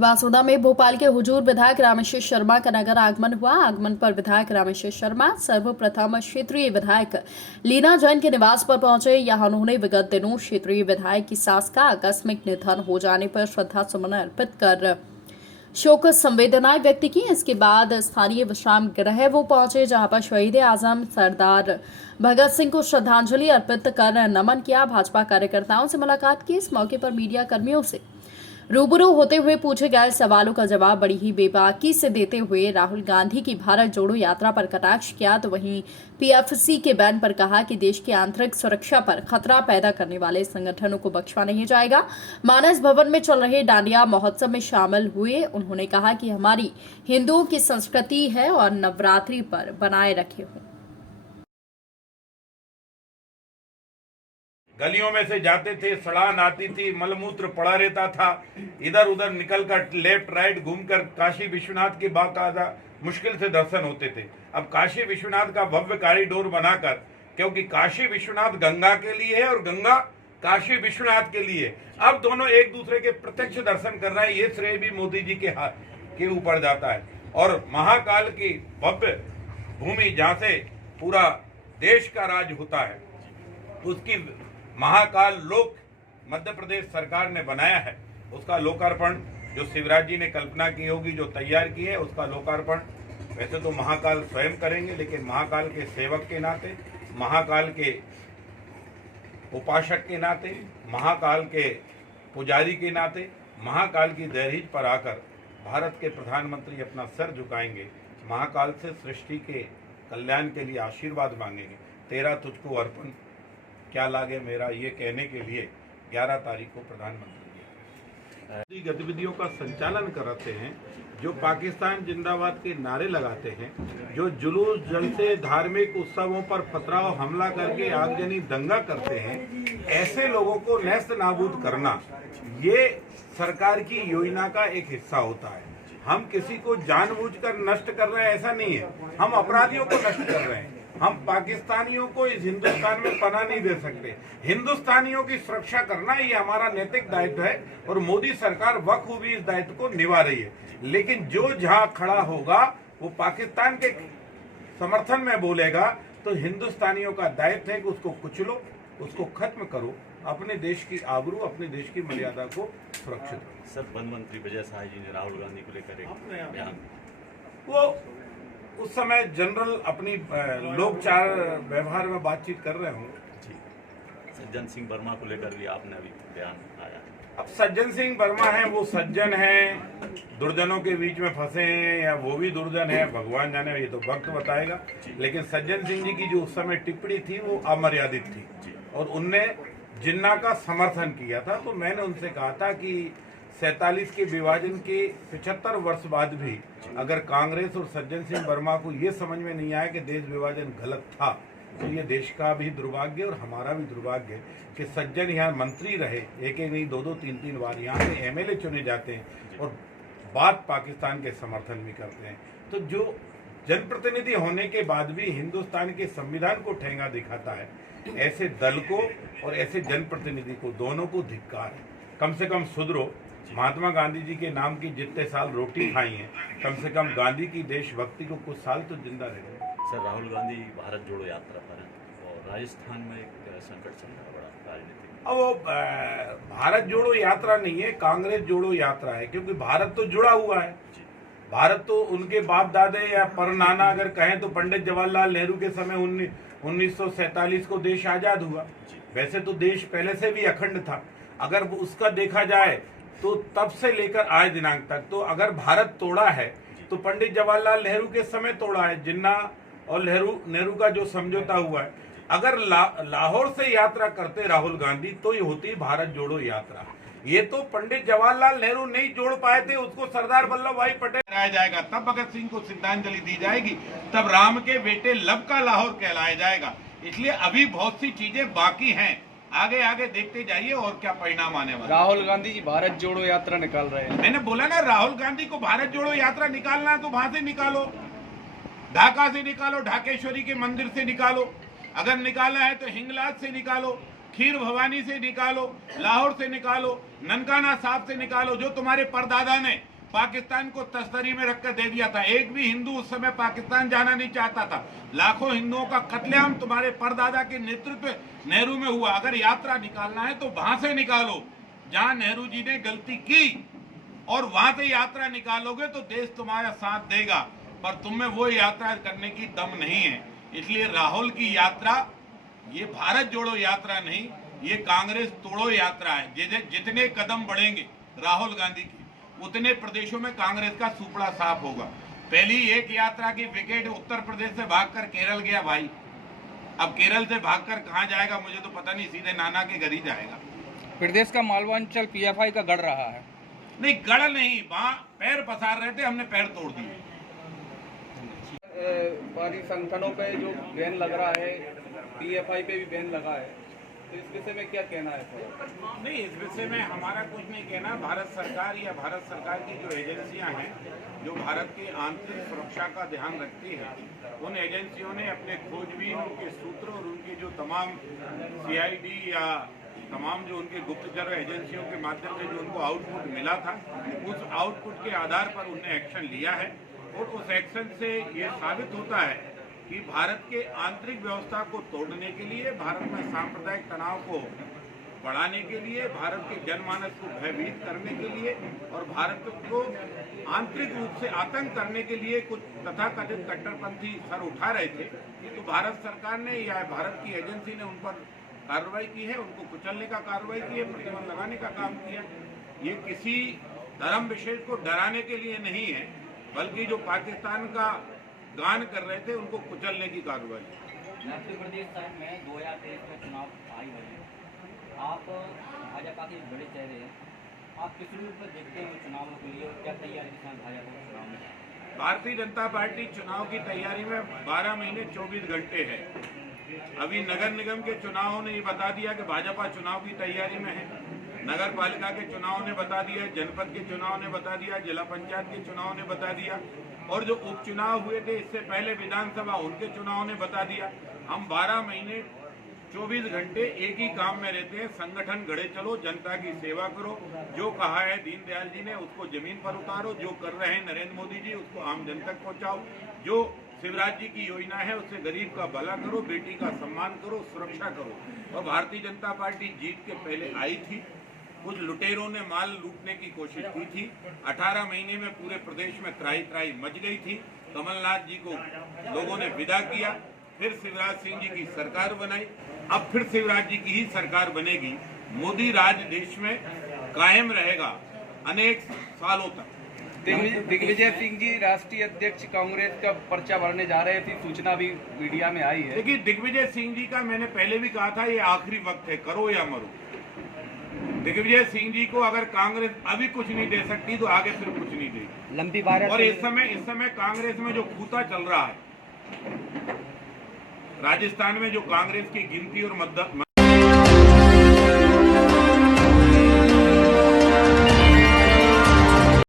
बासुदा में भोपाल के हुजूर विधायक रामेश्वर शर्मा का नगर आगमन हुआ। आगमन पर विधायक रामेश्वर शर्मा सर्वप्रथम क्षेत्रीय विधायक लीना जैन के निवास पर पहुंचे। यहां उन्होंने विगत दिनों क्षेत्रीय विधायक की सास का आकस्मिक निधन हो जाने पर श्रद्धा सुमन अर्पित कर शोक संवेदनाएं व्यक्त की। इसके बाद स्थानीय विश्राम गृह वो पहुंचे, जहां पर शहीद आजम सरदार भगत सिंह को श्रद्धांजलि अर्पित कर नमन किया। भाजपा कार्यकर्ताओं से मुलाकात की। इस मौके पर मीडिया कर्मियों से रूबरू होते हुए पूछे गए सवालों का जवाब बड़ी ही बेबाकी से देते हुए राहुल गांधी की भारत जोड़ो यात्रा पर कटाक्ष किया, तो वहीं पीएफसी के बैन पर कहा कि देश की आंतरिक सुरक्षा पर खतरा पैदा करने वाले संगठनों को बख्शा नहीं जाएगा। मानस भवन में चल रहे डांडिया महोत्सव में शामिल हुए। उन्होंने कहा कि हमारी हिंदुओं की संस्कृति है और नवरात्रि पर बनाए रखे हो। गलियों में से जाते थे, सड़ान आती थी, मलमूत्र पड़ा रहता था, इधर उधर निकलकर लेफ्ट राइट घूमकर काशी विश्वनाथ के बाकायदा मुश्किल से दर्शन होते थे। अब काशी विश्वनाथ का भव्य कॉरिडोर बनाकर, क्योंकि काशी विश्वनाथ गंगा के लिए है और गंगा काशी विश्वनाथ के लिए, अब दोनों एक दूसरे के प्रत्यक्ष दर्शन कर रहे हैं। ये श्रेय भी मोदी जी के ऊपर जाता है। और महाकाल की भव्य भूमि जहाँ से पूरा देश का राज होता है, उसकी महाकाल लोक मध्य प्रदेश सरकार ने बनाया है। उसका लोकार्पण जो शिवराज जी ने कल्पना की होगी, जो तैयार की है, उसका लोकार्पण वैसे तो महाकाल स्वयं करेंगे, लेकिन महाकाल के सेवक के नाते, महाकाल के उपासक के नाते, महाकाल के पुजारी के नाते, महाकाल की दहलीज पर आकर भारत के प्रधानमंत्री अपना सर झुकाएंगे, महाकाल से सृष्टि के कल्याण के लिए आशीर्वाद मांगेंगे। तेरा तुझको अर्पण क्या लागे मेरा, ये कहने के लिए 11 तारीख को प्रधानमंत्री गतिविधियों का संचालन कराते हैं, जो पाकिस्तान जिंदाबाद के नारे लगाते हैं, जो जुलूस जलसे धार्मिक उत्सवों पर पथराव हमला करके आगजनी दंगा करते हैं, ऐसे लोगों को नेस्त नाबूद करना ये सरकार की योजना का एक हिस्सा होता है। हम किसी को जानबूझकर नष्ट कर रहे हैं ऐसा नहीं है, हम अपराधियों को नष्ट कर रहे हैं। हम पाकिस्तानियों को इस हिंदुस्तान में पनाह नहीं दे सकते। हिंदुस्तानियों की सुरक्षा करना ये हमारा नैतिक दायित्व है और मोदी सरकार बखूबी इस दायित्व को निभा रही है। लेकिन जो जहां खड़ा होगा वो पाकिस्तान के समर्थन में बोलेगा, तो हिंदुस्तानियों का दायित्व है कि उसको कुचलो, उसको खत्म करो, अपने देश की आबरू, अपने देश की मर्यादा को सुरक्षित करो। सर, वन मंत्री विजय शाह जी ने राहुल गांधी को लेकर एक बयान, वो उस समय जनरल अपनी लोकचार व्यवहार में बातचीत कर रहे होंगे। सज्जन सिंह वर्मा को लेकर भी आपने अभी बयान आया। अब सज्जन सिंह वर्मा है, वो सज्जन है, दुर्जनों के बीच में फंसे हैं या वो भी दुर्जन है, भगवान जाने, ये तो वक्त बताएगा। लेकिन सज्जन सिंह जी की जो उस समय टिप्पणी थी वो अमर्यादित थी और उनने जिन्ना का समर्थन किया था। तो मैंने उनसे कहा था कि 47 के विभाजन के 75 वर्ष बाद भी अगर कांग्रेस और सज्जन सिंह वर्मा को ये समझ में नहीं आया कि देश विभाजन गलत था, तो ये देश का भी दुर्भाग्य और हमारा भी दुर्भाग्य कि सज्जन यहाँ मंत्री रहे, एक नहीं, दो तीन बार यहाँ से एमएलए चुने जाते हैं और बात पाकिस्तान के समर्थन में करते हैं। तो जो जनप्रतिनिधि होने के बाद भी हिंदुस्तान के संविधान को ठेंगा दिखाता है, ऐसे दल को और ऐसे जनप्रतिनिधि को, दोनों को धिक्कार है। कम से कम सुधरो। महात्मा गांधी जी के नाम की जितने साल रोटी खाई है, कम से कम गांधी की देशभक्ति को कुछ साल तो जिंदा रहे। सर, राहुल गांधी भारत जोड़ो यात्रा पर हैं और राजस्थान में एक संकट चल रहा है बड़ा राजनीतिक। अब वो भारत जोड़ो यात्रा नहीं है, कांग्रेस जोड़ो यात्रा है, क्योंकि भारत तो जुड़ा हुआ है। भारत तो उनके बाप दादे या परनाना अगर कहें तो पंडित जवाहरलाल नेहरू के समय 1947 को देश आजाद हुआ। वैसे तो देश पहले से भी अखंड था। अगर उसका देखा जाए तो तब से लेकर आज दिनांक तक, तो अगर भारत तोड़ा है तो पंडित जवाहरलाल नेहरू के समय तोड़ा है। जिन्ना और नेहरू का जो समझौता हुआ है, अगर लाहौर से यात्रा करते राहुल गांधी तो ये होती भारत जोड़ो यात्रा। ये तो पंडित जवाहरलाल नेहरू नहीं जोड़ पाए थे, उसको सरदार वल्लभ भाई पटेल कराया जाएगा, तब भगत सिंह को श्रद्धांजलि दी जाएगी, तब राम के बेटे लब का लाहौर कहलाया जाएगा। इसलिए अभी बहुत सी चीजें बाकी हैं, आगे आगे देखते जाइए और क्या परिणाम आने वाला। राहुल गांधी जी भारत जोड़ो यात्रा निकाल रहे हैं। मैंने बोला ना, राहुल गांधी को भारत जोड़ो यात्रा निकालना है तो वहां से निकालो, ढाका से निकालो, ढाकेश्वरी के मंदिर से निकालो, अगर निकालना है तो हिंगलाज से निकालो, खीर भवानी से निकालो, लाहौर से निकालो, ननकाना साहब से निकालो, जो तुम्हारे परदादा ने पाकिस्तान को तस्तरी में रखकर दे दिया था। एक भी हिंदू उस समय पाकिस्तान जाना नहीं चाहता था। लाखों हिंदुओं का कत्लेआम तुम्हारे परदादा के नेतृत्व नेहरू में हुआ। अगर यात्रा निकालना है तो वहां से निकालो जहां नेहरू जी ने गलती की, और वहां से यात्रा निकालोगे तो देश तुम्हारा साथ देगा, पर तुम्हें वो यात्रा करने की दम नहीं है। इसलिए राहुल की यात्रा ये भारत जोड़ो यात्रा नहीं, ये कांग्रेस तोड़ो यात्रा है। जितने कदम बढ़ेंगे राहुल गांधी की, उतने प्रदेशों में कांग्रेस का सुपड़ा साफ होगा। पहली एक यात्रा की विकेट उत्तर प्रदेश से भागकर केरल गया भाई, अब केरल से भागकर कहां जाएगा मुझे तो पता नहीं, सीधे नाना के घर ही जाएगा। प्रदेश का मालवांचल पीएफआई का गढ़ रहा है। नहीं, गढ़ नहीं, वहां पैर पसार रहे थे, हमने पैर तोड़ दिए। बाकी संगठनों पे जो बैन लग रहा है, पीएफआई पे भी बैन लगा है, तो इस विषय में क्या कहना है? नहीं, इस विषय में हमारा कुछ नहीं कहना। भारत सरकार या भारत सरकार की जो एजेंसियां हैं जो भारत की आंतरिक सुरक्षा का ध्यान रखती है, उन एजेंसियों ने अपने खोजबीन, उनके सूत्र और उनके जो तमाम सीआईडी या तमाम जो उनके गुप्तचर एजेंसियों के माध्यम से जो उनको आउटपुट मिला था, उस आउटपुट के आधार पर उन्हें एक्शन लिया है। और उस एक्शन से ये साबित होता है कि भारत के आंतरिक व्यवस्था को तोड़ने के लिए, भारत में सांप्रदायिक तनाव को बढ़ाने के लिए, भारत के जनमानस को भयभीत करने के लिए और भारत को आंतरिक रूप से आतंक करने के लिए कुछ तथाकथित कट्टरपंथी सर उठा रहे थे, तो भारत सरकार ने या भारत की एजेंसी ने उन पर कार्रवाई की है, उनको कुचलने का कार्रवाई की है, प्रतिबंध लगाने का काम किया। ये किसी धर्म विशेष को डराने के लिए नहीं है, बल्कि जो पाकिस्तान का गान कर रहे थे उनको कुचलने की कार्रवाई। मध्य प्रदेश साइड में 2023 में चुनाव आई हुई है, आप भाजपा के बड़े चेहरे हैं, आप किस रूप में देखते हैं चुनावों के लिए और क्या तैयारी के साथ भाजपा को चुनाव में? भारतीय जनता पार्टी चुनाव की तैयारी में 12 महीने 24 घंटे है। अभी नगर निगम के चुनावों ने ये बता दिया कि भाजपा चुनाव की तैयारी में है, नगर पालिका के चुनाव ने बता दिया, जनपद के चुनाव ने बता दिया, जिला पंचायत के चुनाव ने बता दिया, और जो उपचुनाव हुए थे इससे पहले विधानसभा, उनके चुनाव ने बता दिया। हम 12 महीने 24 घंटे एक ही काम में रहते हैं, संगठन गढ़े चलो, जनता की सेवा करो। जो कहा है दीनदयाल जी ने उसको जमीन पर उतारो, जो कर रहे हैं नरेंद्र मोदी जी उसको आम जन तक पहुंचाओ, जो शिवराज जी की योजना है उससे गरीब का भला करो, बेटी का सम्मान करो, सुरक्षा करो। और भारतीय जनता पार्टी जीत के पहले आई थी, कुछ लुटेरों ने माल लूटने की कोशिश की थी, 18 महीने में पूरे प्रदेश में त्राही त्राही मच गई थी। कमलनाथ जी को लोगों ने विदा किया, फिर शिवराज सिंह जी की सरकार बनाई, अब फिर शिवराज जी की ही सरकार बनेगी। मोदी राज देश में कायम रहेगा अनेक सालों तक। दिग्विजय सिंह जी राष्ट्रीय अध्यक्ष कांग्रेस का पर्चा भरने जा रहे थे, सूचना भी मीडिया में आई है। देखिए, दिग्विजय सिंह जी का मैंने पहले भी कहा था, ये आखिरी वक्त है, करो या मरो। दिग्विजय सिंह जी को अगर कांग्रेस अभी कुछ नहीं दे सकती तो आगे फिर कुछ नहीं देगी। लंबी बारिश और इस समय कांग्रेस में जो खूंटा चल रहा है, राजस्थान में जो कांग्रेस की गिनती और